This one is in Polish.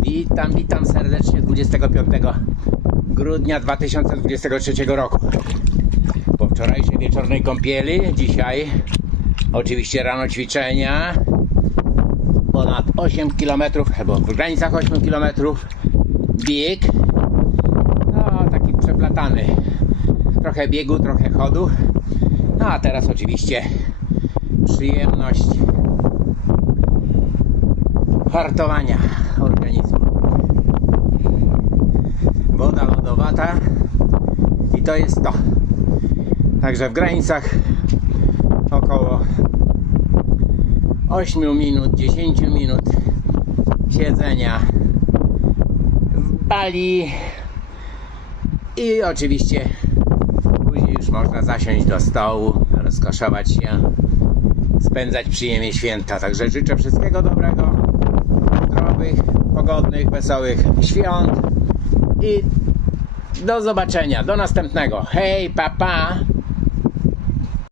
Witam, witam serdecznie 25 grudnia 2023 roku. Po wczorajszej wieczornej kąpieli, dzisiaj oczywiście rano ćwiczenia. Ponad 8 km, albo w granicach 8 km bieg. No, taki przeplatany. Trochę biegu, trochę chodu. No a teraz oczywiście przyjemność hartowania organizmu. Woda lodowata i to jest to. Także w granicach około 8 minut, 10 minut siedzenia w bali i oczywiście później już można zasiąść do stołu, rozkoszować się, spędzać przyjemnie święta. Także życzę wszystkiego dobrego, pogodnych, wesołych świąt i do zobaczenia, do następnego. Hej, papa! Pa.